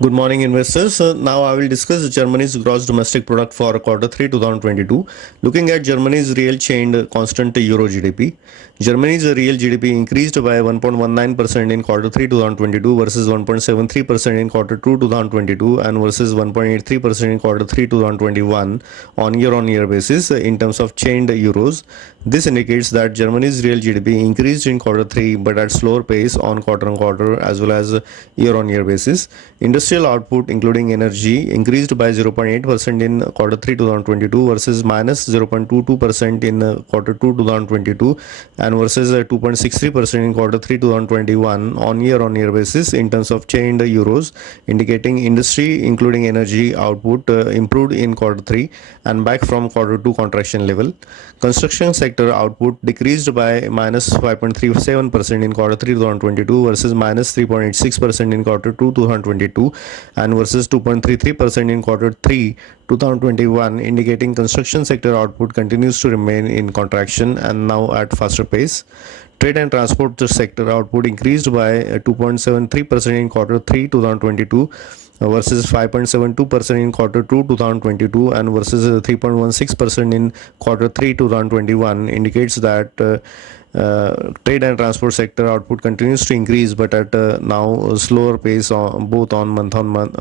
Good morning, investors. Now I will discuss Germany's gross domestic product for quarter 3 2022. Looking at Germany's real chained constant euro GDP, Germany's real GDP increased by 1.19% in quarter 3 2022 versus 1.73% in quarter 2 2022 and versus 1.83% in quarter 3 2021 on year-on-year basis in terms of chained euros. This indicates that Germany's real GDP increased in quarter 3 but at slower pace on quarter-on-quarter as well as year-on-year basis. Industrial output, including energy, increased by 0.8% in quarter 3 2022 versus minus 0.22% in quarter 2 2022 and versus 2.63% in quarter 3 2021 on year-on-year basis in terms of chained euros, indicating industry, including energy output, improved in quarter 3 and back from quarter 2 contraction level. Construction sector output decreased by minus 5.37% in quarter 3 2022 versus minus 3.86% in quarter 2 2022 and versus 2.33% in quarter 3 2021, indicating construction sector output continues to remain in contraction and now at faster pace. Trade and transport sector output increased by 2.73% in quarter 3 2022 versus 5.72% in quarter 2 2022 and versus 3.16% in quarter 3 2021, indicates that trade and transport sector output continues to increase but at now a slower pace both on month-on-month,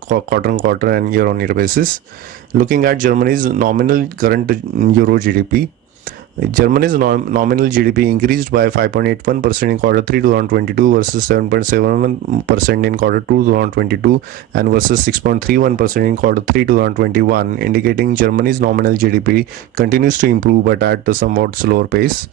quarter-on-quarter and year-on-year basis. Looking at Germany's nominal current euro GDP, Germany's nominal GDP increased by 5.81% in quarter 3 2022 versus 7.71% in quarter 2 2022 and versus 6.31% in quarter 3 2021, indicating Germany's nominal GDP continues to improve but at a somewhat slower pace.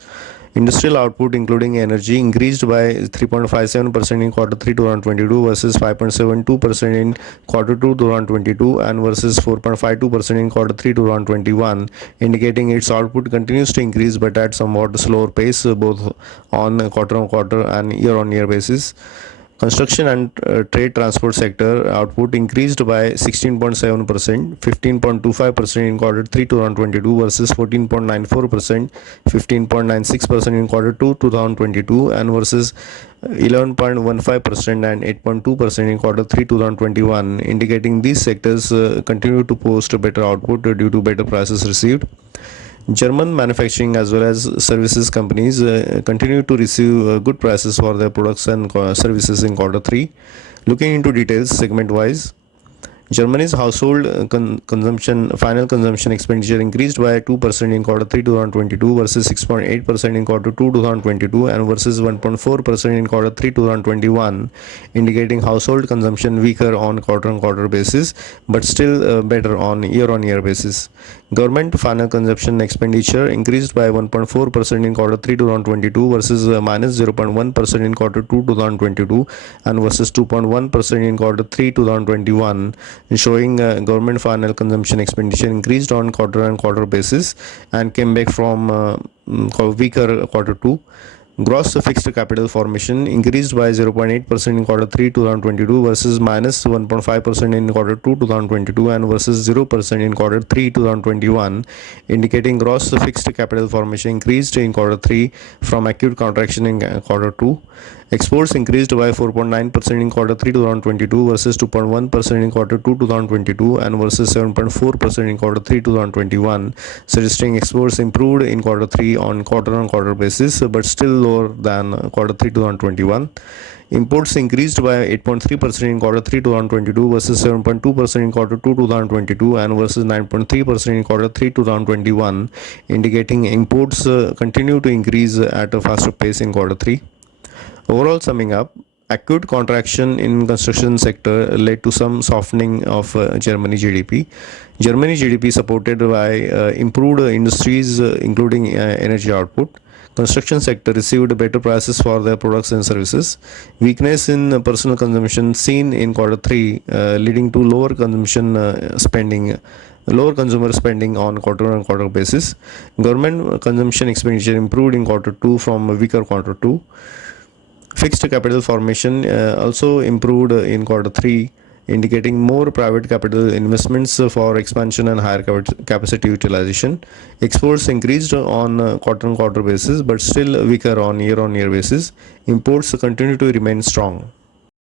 Industrial output, including energy, increased by 3.57% in quarter 3 2022 versus 5.72% in quarter 2 2022 and versus 4.52% in quarter 3 2021, indicating its output continues to increase but at somewhat slower pace both on quarter-on-quarter and year-on-year basis. Construction and trade transport sector output increased by 16.7%, 15.25% in quarter 3 2022 versus 14.94%, 15.96% in quarter 2 2022 and versus 11.15% and 8.2% in quarter 3 2021, indicating these sectors continue to post better output due to better prices received. German manufacturing as well as services companies continue to receive good prices for their products and services in quarter 3. Looking into details segment wise, Germany's household final consumption expenditure increased by 2% in quarter 3 2022 versus 6.8% in quarter 2 2022 and versus 1.4% in quarter 3 2021, indicating household consumption weaker on quarter-on-quarter basis but still better on year-on-year basis. Government final consumption expenditure increased by 1.4% in quarter 3 2022 versus minus 0.1% in quarter 2 2022 and versus 2.1% in quarter 3 2021, showing government final consumption expenditure increased on quarter-on-quarter basis and came back from weaker quarter 2. Gross fixed capital formation increased by 0.8% in quarter 3 2022 versus minus 1.5% in quarter 2 2022 and versus 0% in quarter 3 2021, indicating gross fixed capital formation increased in quarter 3 from acute contraction in quarter 2. Exports increased by 4.9% in quarter 3 2022 versus 2.1% in quarter 2 2022 and versus 7.4% in quarter 3 2021, suggesting exports improved in quarter 3 on quarter basis but still lower than quarter 3 2021. Imports increased by 8.3% in quarter 3 2022 versus 7.2% in quarter 2 2022 and versus 9.3% in quarter 3 2021, indicating imports continue to increase at a faster pace in quarter 3. Overall, summing up, acute contraction in construction sector led to some softening of Germany GDP. Germany GDP supported by improved industries, including energy output. Construction sector received better prices for their products and services. Weakness in personal consumption seen in quarter 3, leading to lower consumer spending on quarter-on-quarter basis. Government consumption expenditure improved in quarter 2 from a weaker quarter 2. Fixed capital formation also improved in quarter 3, indicating more private capital investments for expansion and higher capacity utilization. Exports increased on quarter-on-quarter basis but still weaker on year-on-year basis. Imports continue to remain strong.